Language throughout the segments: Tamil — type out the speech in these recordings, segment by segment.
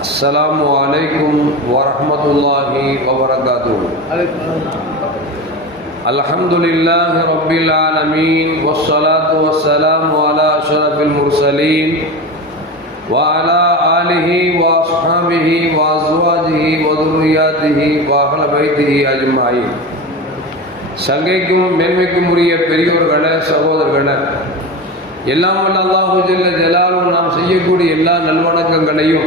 السلام عليكم ورحمة الله وبركاته الحمد لله رب العالمين والصلاة والسلام على أشرف المرسلين وعلى آله وأصحابه وأزواجه وذرياته وأهل بيته أجمعين சங்கைக்கும் மேன்மைக்கும் உரிய பெரியோர்களே சகோதரர்களே எல்லாம் வல்ல அல்லாஹு ஜல்ல ஜலாலும் நாம் செய்யக்கூடிய எல்லா நல்வணக்கங்களையும்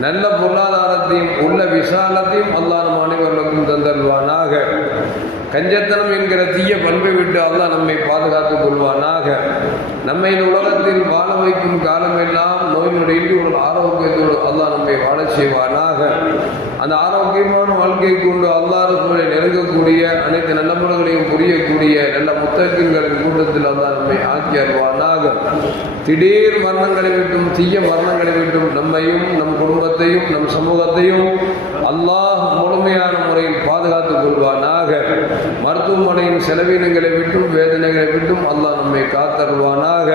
நல்ல பொருளாதாரத்தையும் உள்ள விசாலத்தையும் அல்லா நம் அனைவர்களுக்கும் தந்தல்வானாக கஞ்சத்தனம் என்கிற தீய பண்பை விட்டு அல்லாஹ் நம்மை பாதுகாத்துக் கொள்வானாக. நம்மை உலகத்தில் வாழ வைக்கும் காலமெல்லாம் நோய் ஒரு ஆரோக்கியத்தோடு அல்லாஹ் நம்மை வாழ செய்வானாக. அந்த ஆரோக்கியமான வாழ்க்கை கொண்டு அல்லாஹ் நெருங்கக்கூடிய அனைத்து நல்ல முறைகளையும் புரியக்கூடிய நல்ல முத்தகங்களின் கூட்டத்தில் அல்லாஹ் நம்மை ஆக்கி அருவானாக திடீர் மரணங்களை விட்டும் தீய மரணங்களை விட்டும் நம் குடும்பத்தையும் நம் சமூகத்தையும் அல்லாஹ் முழுமையான முறையில் பாதுகாத்துக் கொள்வார் கொள்வானாக மருத்துவமனையின் செலவினங்களை விட்டும் வேதனைகளை விட்டும் அல்லாஹ் நம்மை காத்தருவானாக.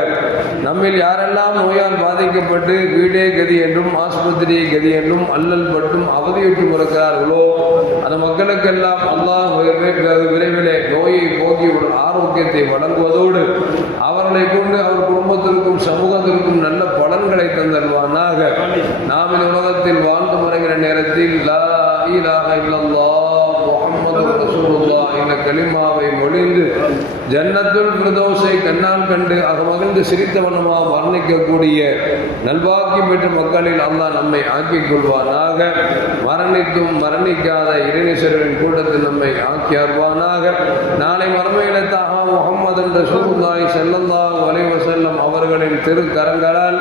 நம்மில் யாரெல்லாம் நோயால் பாதிக்கப்பட்டு வீடே கதி என்றும் ஆஸ்பத்திரி கதி என்றும் அல்லல் பட்டும் அவதியுற்று இருக்கிறார்களோ அந்த மக்களுக்கெல்லாம் அல்லாஹ் விரைவிலே நோயை போக்கி ஒரு ஆரோக்கியத்தை வழங்குவதோடு அவர்களை கொண்டு அவர் குடும்பத்திற்கும் சமூகத்திற்கும் நல்ல பலன்களை தந்தருவானாக. நாம் இந்த உலகத்தில் வாழ்ந்து மறைகிற நேரத்தில் லா இலாஹ இல்லல்லாஹ் என்ற கலிமாவை மொழிந்து ஜன்னத்துல் பிரதோஷை கண்ணால் கண்டு அகமகிழ்ந்து சிரித்தவனமா வர்ணிக்கக்கூடிய நல்வாக்கியம் பெற்ற மக்களில் அல்லாஹ் நம்மை ஆக்கிக் கொள்வானாக. மரணித்தும் மரணிக்காத இறைநேசரின் கூட்டத்தில் நம்மை ஆக்கி அருவானாக நாளை மர்மையிலத்தாக முகமது என்ற சூருல்லாய் செல்லல்லாஹ் வலைவ செல்லம் அவர்களின் திருக்கரங்களால்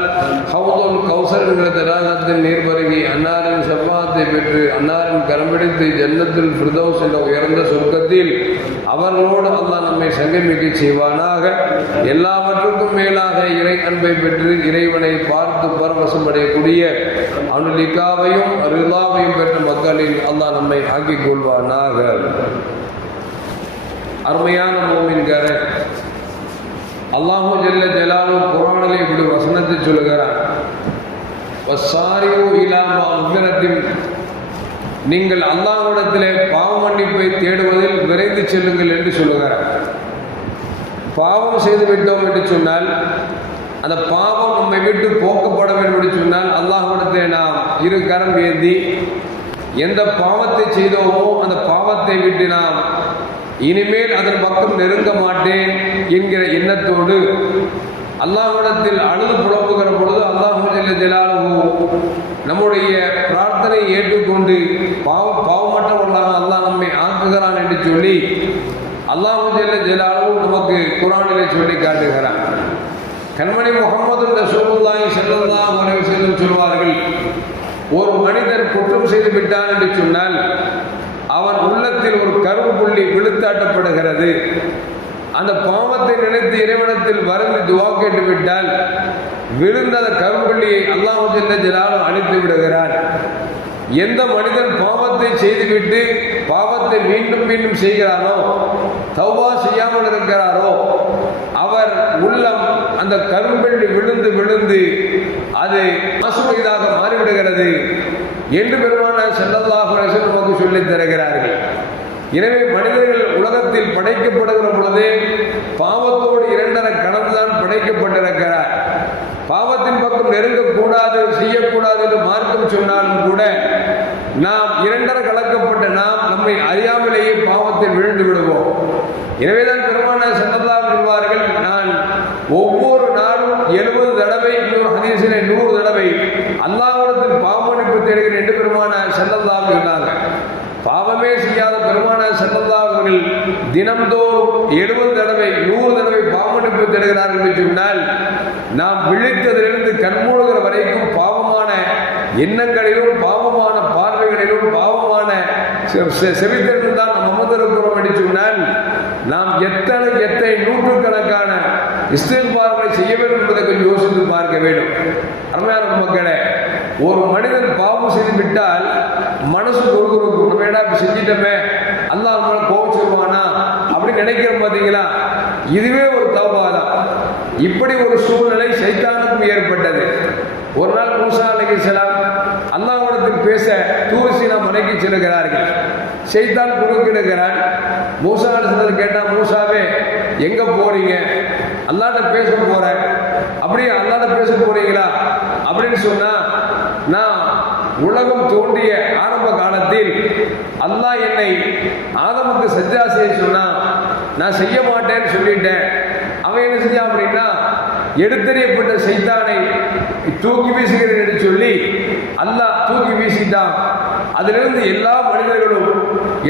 ஹவுதுல் கௌசர் என்கிற தடாகத்தின் நீர் பருகி அன்னாரின் செவ்வாத்தை பெற்று அன்னாரின் கரம்பிடித்து ஜன்னத்தில் ஃபிர்தௌஸ் என்ற உயர்ந்த சொர்க்கத்தில் அவர்களோடு அல்லாஹ் நம்மை சங்கமிக்க செய்வானாக. எல்லாவற்றுக்கும் மேலாக இறை அன்பை பெற்று இறைவனை பார்த்து பரவசம் அடையக்கூடிய அனுலிகாவையும் ரிலாவையும் பெற்ற மக்களில் அல்லாஹ் நம்மை ஆக்கிக் கொள்வானாக. அருமையான மோமின்கார. அல்லாஹு ஜெல்ல ஜலாலும் குரானிலே இப்படி வசனத்தை சொல்லுகிறார். வசாரியோ இல்லாம நீங்கள் அல்லாஹ்விடத்திலே பாவ மன்னிப்பை தேடுவதில் விரைந்து செல்லுங்கள் என்று சொல்லுகிறார். பாவம் செய்து விட்டோம் என்று சொன்னால் அந்த பாவம் நம்மை விட்டு போக்கப்பட வேண்டும் என்று சொன்னால் அல்லாஹ்விடத்திலே நாம் இரு கரம் ஏந்தி எந்த பாவத்தை செய்தோமோ அந்த பாவத்தை விட்டு நாம் இனிமேல் அதன் பக்கம் நெருங்க மாட்டேன் என்கிற எண்ணத்தோடு அல்லாஹிடத்தில் அழுது புலப்புகிற பொழுது அல்லாஹு ஜலாலு நம்முடைய பிரார்த்தனை ஏற்றுக்கொண்டு பாவ பாவமற்றவர்களாக அல்லாஹ் நம்மை ஆக்குகிறான் என்று சொல்லி அல்லாஹு ஜல்ல ஜலாலு நமக்கு குரானிலே சொல்லி காட்டுகிறான். கண்மணி முகமது ரசூலுல்லாஹி ஸல்லல்லாஹு அலைஹி வஸல்லம் சொல்வார்கள் ஒரு மனிதர் குற்றம் செய்து விட்டார் என்று சொன்னால் அவன் உள்ளத்தில் ஒரு கரும்பு புள்ளி விழுத்தாட்டப்படுகிறது. அந்த பாவத்தை நினைத்து இறைவனத்தில் வருந்தி துவா கேட்டு விட்டால் விழுந்த அந்த கரும்புள்ளியை அல்லாஹு ஜெல்லாலும் அழித்து விடுகிறார். எந்த மனிதன் பாவத்தை செய்துவிட்டு பாவத்தை மீண்டும் மீண்டும் செய்கிறானோ தௌபா செய்யாமல் இருக்கிறாரோ அவர் உள்ளம் அந்த கரும்பெண்டு விழுந்து விழுந்து அது மாசுமைதாக மாறிவிடுகிறது என்று பெருமான செல்லல்லாஹு நமக்கு சொல்லித் தருகிறார்கள். எனவே மனிதர்கள் உலகத்தில் படைக்கப்படுகிற பொழுதே பாவத்தோடு இரண்டரை கலந்துதான் படைக்கப்பட்டிருக்கிறார். பாவத்தின் பக்கம் நெருங்கக்கூடாது செய்யக்கூடாது என்று மார்க்கம் சொன்னாலும் கூட நாம் இரண்டரை கலக்கப்பட்ட நாம் நம்மை அறியாமலேயே பாவத்தில் விழுந்து விடுவோம். எனவேதான் பெருமான சட்டத்தான் சொல்வார்கள் நான் ஒவ்வொரு நாளும் எழுபது தடவை இன்னொரு ஹதீசிலே நூறு தடவை அல்லாஹ்விடத்தில் பாவமன்னிப்பு தேடுகிறேன் பெருமான செல்லல்லாம் சொன்னாங்க பாவமே செய்யாத பெருமான செல்லல்லாம் அவர்கள் தினம்தோறும் எழுபது தடவை நூறு தடவை பாவமன்னிப்பு தருகிறார்கள் என்று சொன்னால் நாம் விழித்ததிலிருந்து கண்மூடுகிற வரைக்கும் பாவமான எண்ணங்களிலும் பாவமான பார்வைகளிலும் பாவமான செ- தான் செவித்திருந்தால் நாம் அமர்ந்திருக்கிறோம் என்று சொன்னால் நாம் எத்தனை எத்தனை நூற்றுக்கணக்கான இஸ்தில்பார்களை செய்ய வேண்டும் என்பதை கொஞ்சம் யோசித்து பார்க்க வேண்டும். அருமையான மக்களே ஒரு மனிதன் பாவம் செய்து விட்டால் மனசு கொடுக்குறோம் வேடா இப்ப செஞ்சிட்டமே? அல்லாஹ் நம்மளை கோவிச்சிருவானா அப்படின்னு நினைக்கிறோம் பார்த்தீங்களா? இதுவே ஒரு தவா தான் இப்படி ஒரு சூழ்நிலை சைத்தானுக்கும் ஏற்பட்டது. ஒரு நாள் மூசா அலைஹிஸ்ஸலாம் அல்லாவிடத்தில் பேச தூரிசீனா மலைக்கு செல்கிறார்கள். செய்தான் குறுக்கிடுகிறான். மூசா அலிஸ்லாம் கேட்டா மூசாவே எங்க போறீங்க? அல்லாட்ட பேச போற அப்படியே அல்லா பேச போறீங்களா அப்படின்னு சொன்னா நான் உலகம் தோன்றிய ஆரம்ப காலத்தில் அல்லாஹ் என்னை ஆதமுக்கு சஜ்ஜா செய்ய சொன்னா நான் செய்ய மாட்டேன்னு சொல்லிட்டேன். அவன் என்ன செஞ்சான் அப்படின்னா எடுத்தறியப்பட்ட செய்தானை தூக்கி வீசுகிறேன் என்று சொல்லி அல்லாஹ் தூக்கி வீசிட்டான். அதிலிருந்து எல்லா மனிதர்களும்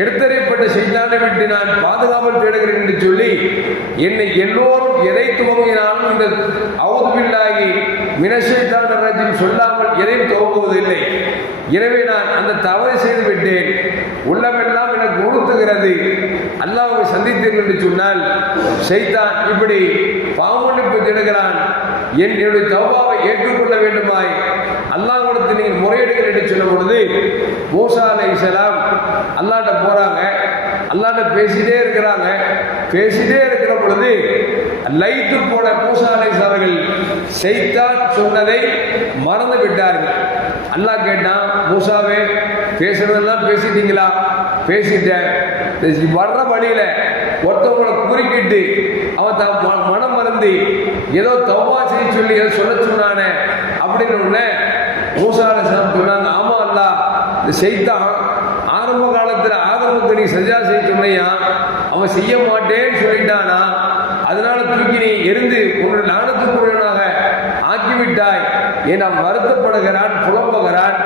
எடுத்தறியப்பட்ட செய்தானை விட்டு நான் பாதுகாவல் தேடுகிறேன் என்று சொல்லி என்னை எல்லோரும் எதை துவங்கினாலும் இந்த அவுதுபில்லாகி மினசைத்தான் ராஜ்யம் சொல்லாமல் எதையும் துவங்குவதில்லை. எனவே நான் அந்த தவறை செய்து விட்டேன். உள்ளமெல்லாம் எனக்கு உணர்த்துகிறது அல்லாவை சந்தித்தேன் என்று சொன்னால் செய்தான் இப்படி பாவமன்னிப்பு தேடுகிறான். என் என்னுடைய தவாவை ஏற்றுக்கொள்ள வேண்டுமாய். அல்லாஹ் கொடுத்து நீங்கள் முறையிடுங்கள் என்று சொல்லும் பொழுது மூசா அலைஹிஸ்ஸலாம் அல்லாட்ட போகிறாங்க அல்லாட்ட பேசிட்டே இருக்கிறாங்க. பேசிட்டே இருக்கிற பொழுது லைட்டு போல மூசா அலைஹிஸ்ஸலாம் அவர்கள் செய்தான் சொன்னதை மறந்து விட்டார்கள். அல்லாஹ் கேட்டான் மூசாவே பேசுறதெல்லாம் பேசிட்டீங்களா? பேசிட்டேன். வர்ற வழியில் ஒருத்தவங்களை குறுக்கிட்டு அவன் தான் மனம் மறந்து ஏதோ தவாசி சொல்லி ஏதோ சொல்ல சொன்னானே அப்படின்னு உடனே மூசாலை சொன்னாங்க ஆமா அல்லா செய்தான் ஆரம்ப காலத்தில் ஆரம்பத்தை நீ சஜா செய்ய சொன்னையா அவன் செய்ய மாட்டேன்னு சொல்லிட்டானா? அதனால தூக்கி நீ எரிந்து உன்னுடைய நாணத்துக்குரியவனாக ஆக்கிவிட்டாய். என வருத்தப்படுகிறான் புலம்புகிறான்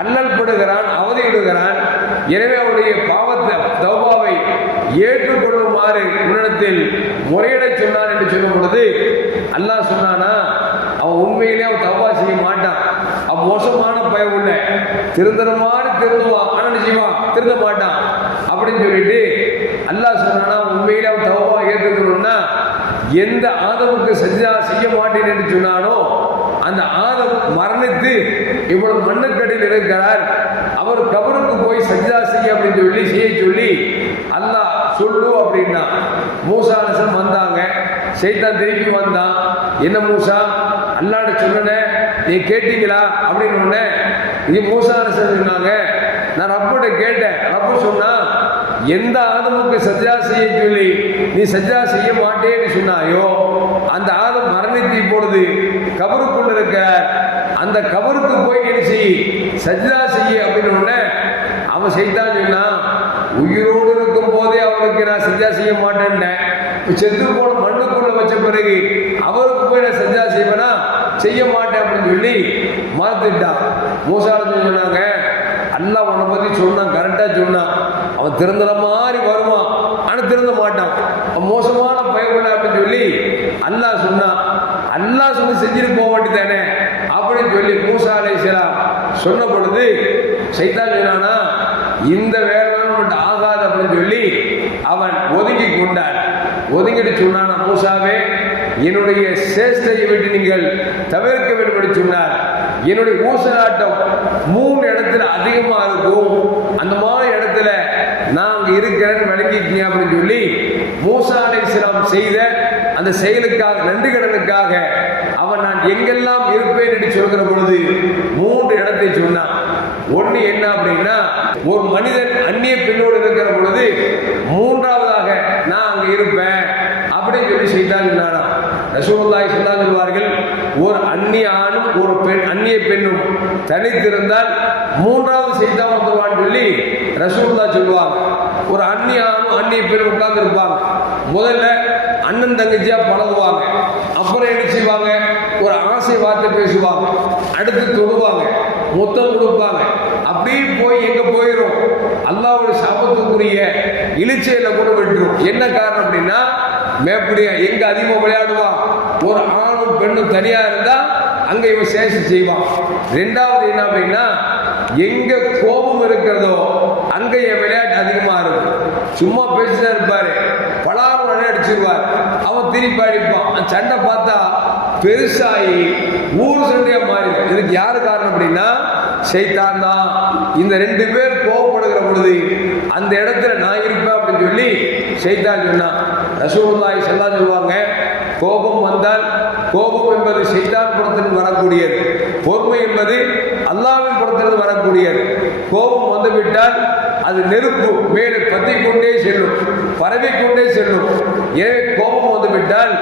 அல்லல் படுகிறான் அவதியிடுகிறான்? எனவே அவனுடைய பாவத்தை தௌபாவை ஏற்றுக்கொள்ளுமாறு உன்னிடத்தில் முறையிட சொன்னான் என்று சொல்லும் பொழுது அல்லாஹ் சொன்னானா அவன் உண்மையிலே அவன் தவா செய்ய மாட்டான். அவன் மோசமான பயம் உள்ள திருந்தனமான திருந்துவான் ஆனா செய்வான்? திருந்த மாட்டான். அப்படின்னு சொல்லிட்டு அல்லாஹ் சொன்னானா உண்மையிலே அவன் தவா ஏற்றுக்கணும்னா எந்த ஆதமுக்கு செஞ்சா செய்ய மாட்டேன் என்று சொன்னானோ அந்த ஆதம் மரணித்து இவ்வளவு மண்ணுக்கடியில் இருக்கிறார். அவர் கபருக்கு போய் சஜிதா செய்ய அப்படின்னு சொல்லி செய்ய சொல்லி அல்லா சொல்லு அப்படின்னா மூசா அரசன் வந்தாங்க. சைத்தான் திருப்பி வந்தான் என்ன மூசா அல்லாட சொன்னனே நீ கேட்டீங்களா? அப்படின்னு உடனே இது மூசா அலிசன் சொன்னாங்க. நான் ரப்பிட்ட கேட்டேன். ரப்பு சொன்னா எந்த ஆதமுக்கு சஜ்ஜா செய்ய சொல்லி நீ சஜ்ஜா செய்ய மாட்டேன்னு சொன்னாயோ அந்த ஆதம் மரணித்து இப்பொழுது கபருக்குள்ள இருக்க அந்த கபருக்கு போய் நினைச்சி சஜ்ஜா செய்ய அப்படின்னு உடனே அவன் செய்தான் சொன்னான். உயிரோடு இருக்கும் போதே அவனுக்கு நான் சஜ்ஜா செய்ய மாட்டேன்ட்டேன். செத்து போன மண்ணுக்குள்ள வச்ச பிறகு அவருக்கு போய் நான் சஜ்ஜா செய்வேனா? செய்ய மாட்டேன் அப்படின்னு சொல்லி மாத்திட்டான் மூசாரத்து சொன்னாங்க அல்லாஹ் உன்னை பற்றி சொன்னான் கரெக்டாக சொன்னான். அவன் திருந்தல மாதிரி வருவான். ஆனால் திறந்த மாட்டான். அவன் மோசமான பயப்பட அப்படின்னு சொல்லி அல்லா சொன்னான். அல்லா சொல்லி செஞ்சுட்டு போக வேண்டியதானே அப்படின்னு சொல்லி மூசா அலைஹிஸ்ஸலாம் சொன்ன பொழுது சைத்தான் சொன்னானா இந்த வேலை ஆகாது அப்படின்னு சொல்லி அவன் ஒதுக்கி கொண்டான். ஒதுங்கிட்டு சொன்னானா மூசாவே. என்னுடைய சேஷ்டையை விட்டு நீங்கள் தவிர்க்க வேண்டும் என்று சொன்னார். என்னுடைய ஊசலாட்டம் மூணு இடத்துல அதிகமாக இருக்கும். அந்த மாதிரி இடத்துல நான் அங்க இருக்கிறேன்னு விளங்கிக்கீங்க அப்படின்னு சொல்லி மூசா அலைஹிஸ்ஸலாம் செய்த அந்த செயலுக்காக நன்றி கடனுக்காக அவன் நான் எங்கெல்லாம் இருப்பேன் என்று சொல்கிற பொழுது மூன்று இடத்தை சொன்னான். ஒன்று என்ன அப்படின்னா ஒரு மனிதன் அந்நிய பெண்ணோடு இருக்கிற பொழுது மூன்றாம் நான் இருப்பேன் அப்படின்னு சொல்லி செய்தான் சொன்னாராம் ரசூல்லாய் ஸல்லல்லாஹு சொல்வார்கள் ஒரு அந்நிய ஆணும் ஒரு பெண் அந்நிய பெண்ணும் தனித்திருந்தால் மூன்றாவது செய்தான் வந்துருவான்னு சொல்லி ரசூல்லா சொல்லுவாங்க. ஒரு அந்நிய ஆணும் அந்நிய பெண்ணும் உட்கார்ந்து இருப்பாங்க. முதல்ல அண்ணன் தங்கச்சியா பழகுவாங்க. அப்புறம் என்ன செய்வாங்க? ஒரு ஆசை வார்த்தை பேசுவாங்க. அடுத்து தொடுவாங்க மொத்தம் கொடுப்பாங்க. அப்படியே போய் எங்க போயிடும் அல்லாவோட சாபத்துக்குரிய இழுச்சையில கூட விட்டுரும் என்ன காரணம் அப்படின்னா மேப்படியா எங்க அதிகமாக விளையாடுவான்? ஒரு ஆணும் பெண்ணும் தனியா இருந்தா அங்க இவன் சேஷம் செய்வான். ரெண்டாவது என்ன அப்படின்னா எங்க கோபம் இருக்கிறதோ அங்க என் விளையாட்டு அதிகமா இருக்கும். சும்மா பேசிதான் இருப்பாரு. பலார் விளையாடிச்சிருவார் அவன் திருப்பி அடிப்பான். சண்டை பார்த்தா பெருசாகி ஊர் சண்டையா மாறி இதுக்கு யாரு காரணம் அப்படின்னா சைத்தான் தான் இந்த ரெண்டு பேர் கோவப்படுகிற பொழுது அந்த இடத்துல நான் இருப்பேன் அப்படின்னு சொல்லி சைத்தான் சொன்னான். ரசூல்லாய் செல்லா சொல்லுவாங்க கோபம் வந்தால் கோபம் என்பது சைத்தான் புறத்திலிருந்து வரக்கூடியது. பொறுமை என்பது அல்லாவின் புறத்திலிருந்து வரக்கூடியது. கோபம் வந்துவிட்டால் அது நெருப்பு மேலே பற்றிக் கொண்டே செல்லும் பரவி கொண்டே செல்லும். எனவே கோபம் வந்துவிட்டால்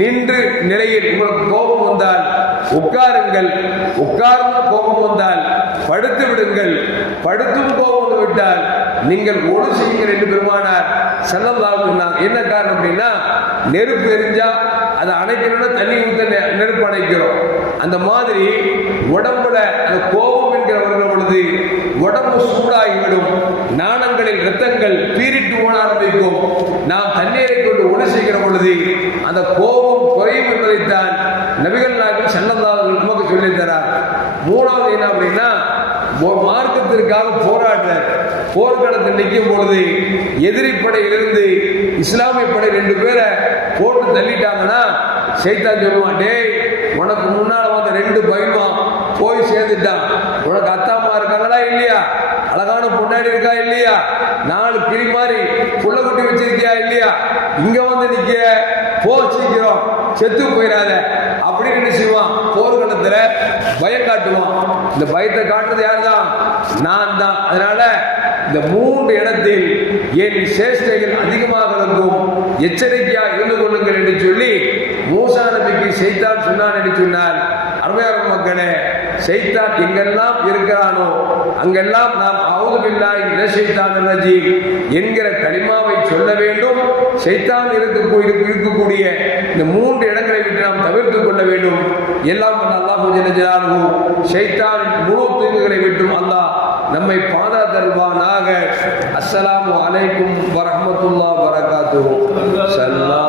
நின்று நிலையில் உங்களுக்கு கோபம் வந்தால் உட்காருங்கள். உட்கார்ந்து கோபம் வந்தால் படுத்து விடுங்கள். படுத்தும் கோபம் வந்து விட்டால் நீங்கள் ஒழு செய்யுங்கள் என்று பெருமானார் செல்லதாக என்ன காரணம் அப்படின்னா நெருப்பு எரிஞ்சா அதை அணைக்கணும்னா தண்ணி ஊத்த நெ- நெருப்பு அணைக்கிறோம். அந்த மாதிரி உடம்புல அந்த கோபம் என்கிற வருகிற பொழுது உடம்பு சூடாகிவிடும். நாணங்களில் ரத்தங்கள் பீரிட்டு ஓட ஆரம்பிக்கும். நாம் தண்ணீரை கொண்டு ஒன்று செய்கிற பொழுது அந்த கோபம் குறையும் என்பதைத்தான் நபிகள் நாயகம் செல்லந்தார்கள் நமக்கு சொல்லித்தரார் மூணாவது என்ன அப்படின்னா மார்க்கத்திற்காக போராடுற போர்க்களத்தில் நிற்கும் பொழுது எதிரி படையிலிருந்து இஸ்லாமிய படை ரெண்டு பேரை போட்டு தள்ளிட்டாங்கன்னா சைத்தான் சொல்லுவான் டேய் உனக்கு முன்னால் வந்த ரெண்டு பயமும் போய் சேர்ந்துட்டான். உனக்கு அத்தாமா இருக்காங்களா இல்லையா? அழகான பொண்டாடி இருக்கா இல்லையா? நாலு கிளி மாதிரி புள்ள குட்டி வச்சிருக்கியா இல்லையா? இங்க வந்து நிக்க போ சீக்கிரம். செத்து போயிடாத அப்படின்னு என்ன செய்வான்? போர்க்களத்துல பயம் காட்டுவான். இந்த பயத்தை காட்டுறது யார் தான் நான் தான். அதனால இந்த மூன்று இடத்தில் என் சேஷ்டைகள் அதிகமாக இருக்கும் எச்சரிக்கையா இருந்து கொள்ளுங்கள் என்று சொல்லி மூசா நபிக்கு செய்தான் சொன்னான் என்று சொன்னார். அருமையான மக்களே செய்தான் எங்கெல்லாம் இருக்கிறானோ அங்கெல்லாம் நாம் அவுதுபில்லாய் செய்தான் என்கிற கனிமாவை சொல்ல வேண்டும். சைத்தான் இருக்கக்கூடிய இருக்கக்கூடிய இந்த மூன்று இடங்களை விட்டு நாம் தவிர்த்துக் கொள்ள வேண்டும். எல்லாம் அல்லாஹ் ஜெனஜாலும் சைத்தான் முழு தீங்குகளை விட்டும் அல்லாஹ் நம்மை பாதுகாத்தல்வானாக அஸ்ஸலாமு அலைக்கும் வரமத்துல்லா வரகாத்து சல்லா